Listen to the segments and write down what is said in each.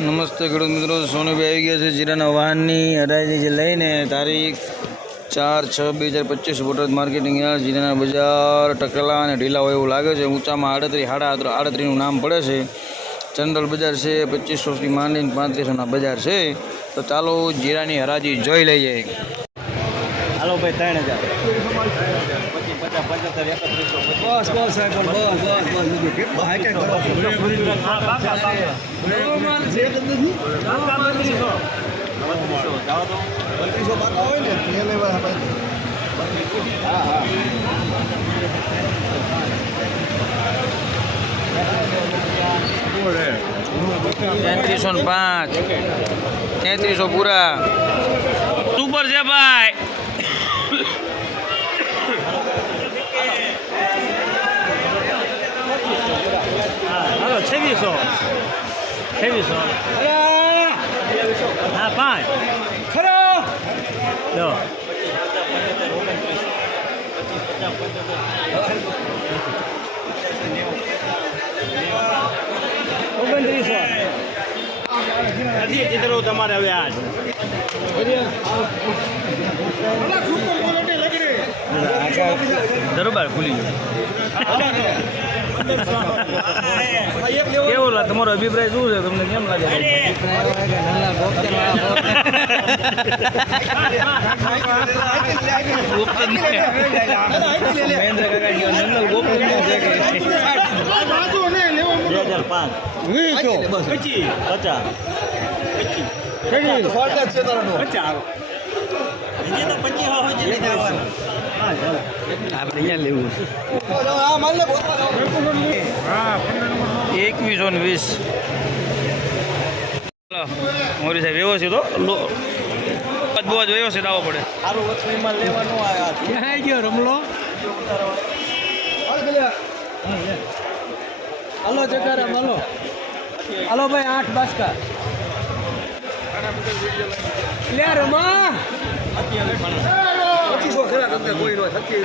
નમસ્તે ખેડૂત મિત્રો, સોનુભાઈ આવી ગયા છે જીરાના વાહનની હરાજી જે લઈને તારીખ 4/6/2025 બોટાદ માર્કેટિંગ યાર્ડ. જીરાના બજાર ટકેલા અને ઢીલા હોય એવું લાગે છે. ઊંચામાં 38 નામ પડે છે. જનરલ બજાર છે 2500થી માંડીને 3500ના બજાર છે. તો ચાલો જીરાની હરાજી જોઈ લઈએ. હાલો ભાઈ 3000 3305 પૂરા સુપર છે ભાઈ. હાલો 2600 હા 5 ખરો લો 2900 તમારે હવે આજ બરોબર ભૂલી કેવો લાગે? તમારો અભિપ્રાય શું છે? તમને કેમ લાગે? આપણે અહીંયા લેવું 2120 મોરી સાહેબ વ્યવસ્થિત બહુ જ વ્યવસ્થિત આવવો પડે. સારું વસ્તુમાં લેવાનું આવ્યા ગયો રમલો. હલો જગારામ હલો હલો ભાઈ 8 બાસકા લે રમા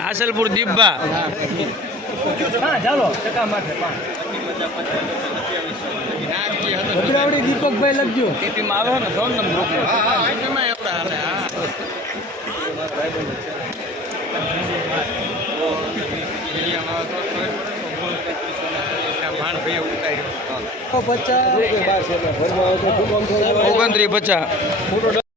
આસલપુર દીપા ચાલો ટકા માટે ભદ્રાવડી દીપકભાઈ લખજો. ટીપીમાં આવે ને ફોન નંબર $29.50